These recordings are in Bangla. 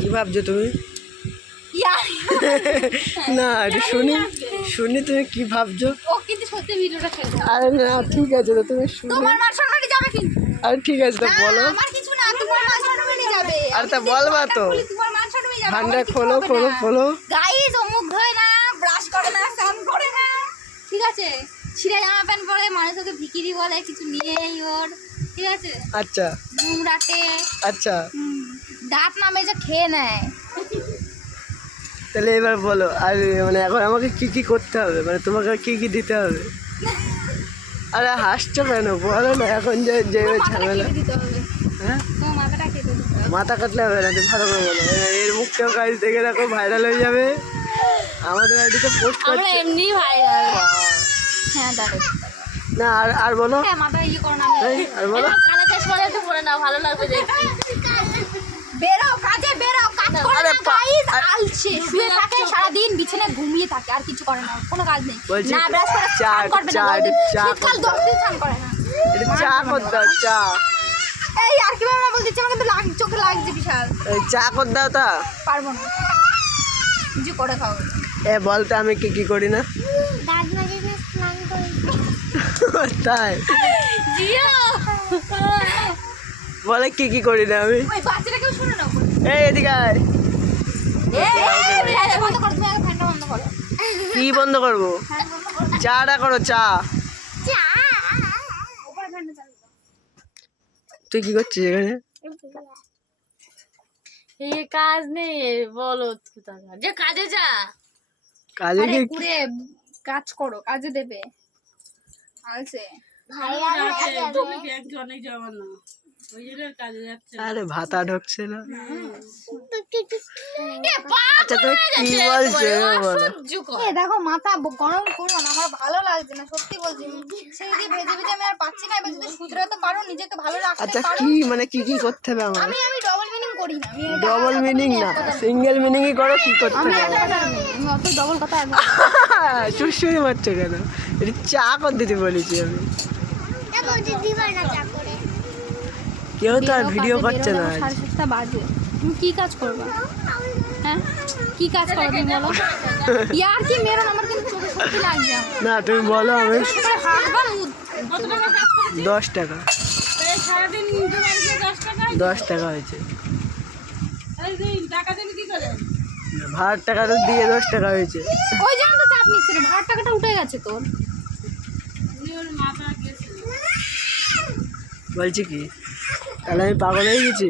কি ভাবছো তুমি? না শুনি তুমি কি ভাবছো? আরে না ঠিক আছে তো তুমি শুনি। আরে ঠিক আছে তো বলো। আরে তা বলবা তো। ভান্ডার খোলো। গাইস অমুক ধরে না, ব্রাশ করে না, স্নান করে না, ঠিক আছে? ছিঁড়া জামা প্যান্ট পরে, মানুষ ওকে ভিকিরি বলে, কিছু নিয়েই ওর, ঠিক আছে? আচ্ছা নোংরাটে, আচ্ছা দাঁত নামে যে খেয়ে নেয়। তাহলে এবার বলো, আর মানে এখন আমাকে কি কি করতে হবে, মানে তোমাকে কি কি দিতে হবে? আরে হাসছো কেন, বলো না এখন যে ঝামেলা। হ্যাঁ মাথাটা কেটে দিতে হবে। মাথা কাটলে হবে না, তুমি ভালো করে বলো। এর মুখটাও কাজ দেখে রাখো, ভাইরাল হয়ে যাবে। আমাদের আইডিতে পোস্ট করছে এমনি ভাইরাল। হ্যাঁ দাঁড়ো না। আর বলো। হ্যাঁ মাথা ইয়ে করো না। আর বলো। কালো চশমাটা একটু পরে নাও, ভালো লাগবে দেখতে। বেরো কাজে বেরো, কাজ করে না গাইস, আলছে শুয়ে থাকে সারাদিন, বিছানায় ঘুমিয়ে থাকে, আর কিছু করে না, কোনো কাজ নেই। না ব্রাশ করে চান করবে না, শীতকাল 10 দিন চান করে না। এটা চা কর দাও, চা। এই আর কি ভাবে বল দিচ্ছি, আমার কিন্তু চোখে লাগছে বিশাল। এই চা কর দাও তা। পারবো না, কিছু করে খাও। বলতে আমি কি কি করি না? দাঁত মাজিয়ে স্নান করি। তাই জিও বলে কি কি করি না আমি? ওই বাচ্চাটা কেউ শুনে নাও। এই এদিকে আয়। এই বন্ধ করো, তুমি আগে ফ্যানটা বন্ধ করো। কি বন্ধ করবো? চাটা করো, চা। উপরে ফ্যানটা চালু করো। তুই কি করছিস এখানে? এই কাজ নেই বলো, যে কাজে যা। কাজে কি? ঘুরে কাজ করো, কাজে দেবে। আলছে আরে ভাতা ঢুকছে না। আচ্ছা তুমি কি বলছো বলো। দেখো মাথা গরম করো না, আমার ভালো লাগছে না, সত্যি বলছি। সেই যে ভেজে ভেজে আমি আর পাচ্ছি না, এবার যদি শুধরাতে পারো, নিজেকে ভালো রাখতে আচ্ছা পারো। কি মানে কি কি করতে হবে আমার? আমি ডবল মিনিং করি না, আমি ডবল মিনিং না, সিঙ্গেল মিনিংই করো। কি করতে আমি হবে? আমি অত ডবল কথা একদম। চুষুরি মারছো কেন? এটা চা কর দিতে বলেছি আমি। কেউ তো আর ভিডিও করছে না আজ। 7:30 বাজে, তুমি কি কাজ করবে? হ্যাঁ কি কাজ করো তুমি বলো? ইয়ার কি মেরো, আমার কিন্তু চোখে সত্যি লাগছে। না তুমি বলো, আমি হাসবা। 10 টাকা। 10 টাকা হয়েছে। ভাড়ার টাকা তো দিয়ে 10 টাকা হয়েছে। ওই জন্য তো চাপ নিচ্ছে রে, ভাড়ার টাকাটা উঠে গেছে তোর। বলছি কি, তাহলে আমি পাগল হয়ে গেছি?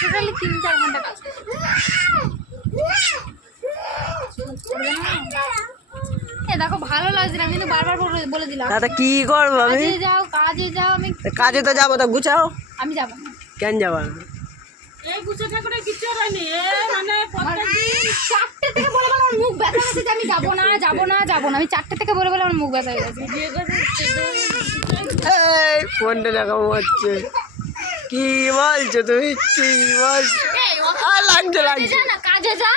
টোটালি 3-4 ঘন্টা কাজ করতে। দেখো ভালো লাগছে না, আমি কিন্তু বারবার বলে দিলাম। দাদা কি করবো আমি? কাজে যাও। আমি কাজে তো যাবো, তো গুছাও। আমি যাবো না। কেন যাবা না? এই গুছাটা করে কিছু হয়নি, মানে 4টে থেকে বলে বলে আমার মুখ ব্যথা হচ্ছে যে আমি যাবো না। আমি 4টে থেকে বলে বলে আমার মুখ ব্যথা হয়ে গেছে। এই ফোনটা দেখাবো হচ্ছে। কি বলছো তুমি, কি বলছো? লাগছে না কাজে যা।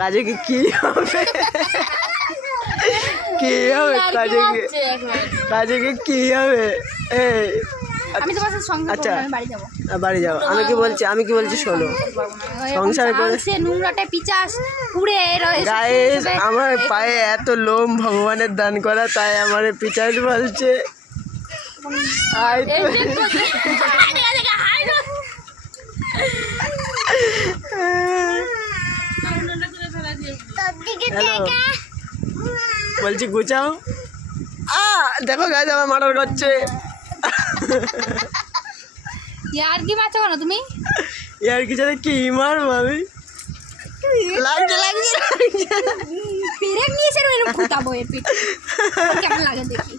কাজে কি হবে? কি হবে কাজে কি হবে? এই আমি তোমার সাথে সংসার আচ্ছা করব, আমি বাড়ি যাবো। বাড়ি যাও। আমি কি বলছি শোনো, সংসার করে সে নোংরাটে পিচাস পুড়ে গাইস, আমার পায়ে এত লোম ভগবানের দান করা, তাই আমার পিচাস বলছে। বলছি গুছাও। দেখো গাইস আমার মার্ডার করছে। ইয়ার কি মারছো কেন তুমি? ইয়ার কি জানে কি মারবো আমি? লাগছে পেরেক নিয়েছে রে, এরকম ফুটাবো এর পিঠ। কেমন লাগে দেখি।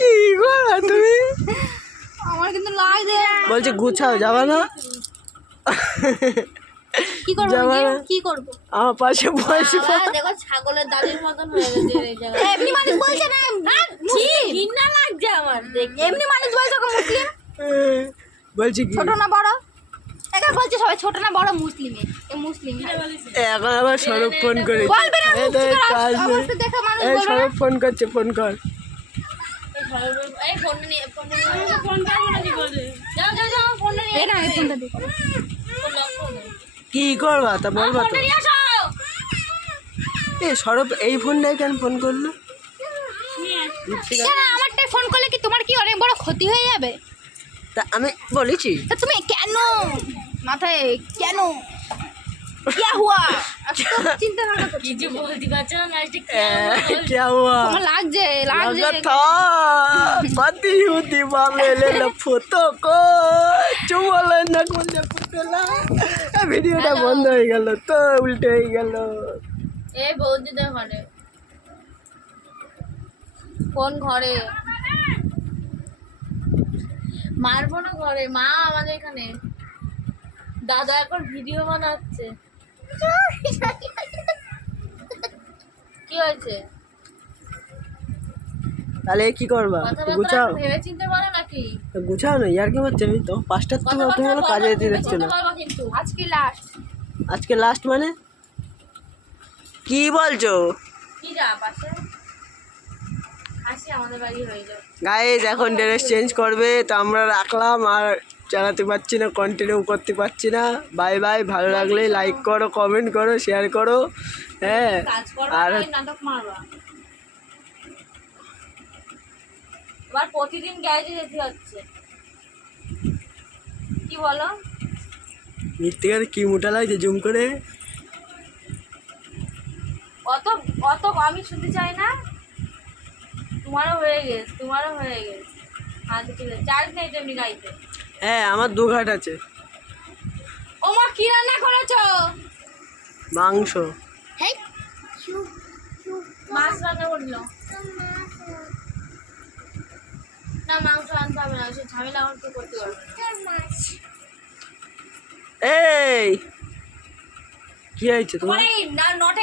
কি করো তুমি? আমার কিন্তু লাগছে। বলছি গুছাও, যাবা না? কি করব? কি করব? আমার পাশে বসে দেখো ছাগলের দাদির মতন হয়ে গেছে এই জায়গা। এমনি মানুষ বলছে না, ঘৃণা লাগছে আমার দেখে। এমনি মানুষ বলছে ওকে মুসলিম। বলছি কি, ছোট না বড়? একা বলছে সবাই ছোট না বড় মুসলিম, এ মুসলিম ভাই। এখন আবার সৌরভ ফোন করে। বলবে না, অবস্থা দেখে মানুষ বলবে। সৌরভ ফোন করছে, ফোন কর। এই ফোনটা নিয়ে ফোনটা কি করে যাও যাও যাও ফোনটা নিয়ে না এই ফোনটা দিয়ে কি করবা তা বলবা তো ফোনটা নিয়ে আসো এই সরব এই ফোনটাই কেন ফোন করলো কেন আমারটাই ফোন করলে কি তোমার কি অনেক বড় ক্ষতি হয়ে যাবে? তা আমি বলেছি তা তুমি কেন মাথায় কেন क्या हुआ চিন্তা ভাবনা করছো কিছু বলতে পারছো না লাস্টে क्या हुआ তোমার লাগছে लगा था पति होती मामे ले लो फोटो को चुमले ना कोले पुतला ভিডিওটা বন্ধ হয়ে গেল তো উল্টে হয়ে গেল এই বৌদিদের ঘরে কোন ঘরে মারবো না ঘরে মা আমাদের এখানে দাদা এখন ভিডিও বানাচ্ছে কি হয়েছে তাহলে কি করবা কথাবার্তা গুছাও ভেবে চিনতে পারো নাকি গুছাও না ইয়ার কি হচ্ছে আমি তো 5টার থেকে উঠে গেল কাজে যেতে দেখছো না কিন্তু আজকে লাস্ট আজকে লাস্ট মানে কি বলছো কি যা পাশে হাসি আমাদের বাড়ি হয়ে যাবে গাইজ এখন ড্রেস চেঞ্জ করবে তো আমরা রাখলাম আর চালাতে পারছি না কন্টিনিউ করতে পারছি না বাই বাই ভালো লাগলে লাইক করো কমেন্ট করো শেয়ার করো হ্যাঁ কাজ করো আর আর নাটক মারবা এবার প্রতিদিন গ্যারেজে যেতে হচ্ছে কি বলো মৃত্তিকার কি মোটা লাগছে জুম করে অত অত আমি শুনতে চাই না তোমারও হয়ে গেছে আচ্ছা ঠিক আছে চার্জ নেই তেমনি গাইতে হ্যাঁ আমার 2 ঘাট আছে ও মা কি রান্না করেছো মাংস হেই মাছ রান্না করলো না মাংস আনতে হবে না সে ঝামেলা আমার তো করতে পারবে না এই কি হয়েছে তোমার তোমার এই নট